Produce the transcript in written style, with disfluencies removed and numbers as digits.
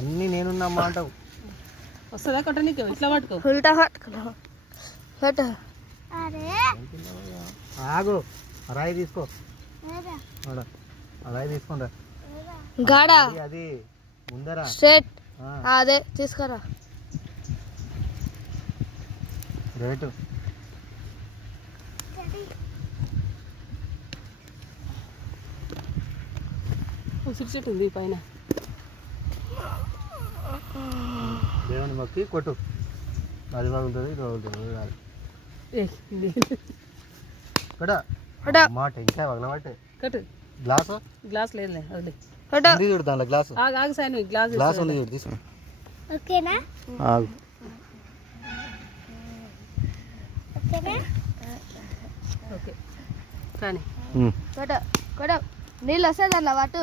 అన్నీ నేనున్నమ్మా అంటావు. వస్తుందా కొట్ట నీకు? ఇట్లా పట్టుకో. ఉల్టా పట్టుకో. ఆగు, రాయి తీసుకో. రాయి తీసుకోండి. గాడా అది ముందరా స్ట్రేట్. అదే తీసుకురా. రేటు ఉసిరి చెట్టు ఉంది పైన. దేవుని మొక్కి కొట్టు. అది పగులుతుంది, ఇది పగులుతుంది. మాట ఇంకా పగలబట్టే. కట్టు. గ్లాసు గ్లాస్ లేదులే, అది చూడు దాంట్లో గ్లాసు. ఆగు సాయి, నువ్వు గ్లాస్ గ్లాస్ ఉంది చూడు, తీసుకో. ఓకేనా? ఆగు. ఓకే కానీ నీళ్ళు వస్తే దాంట్లో పట్టు.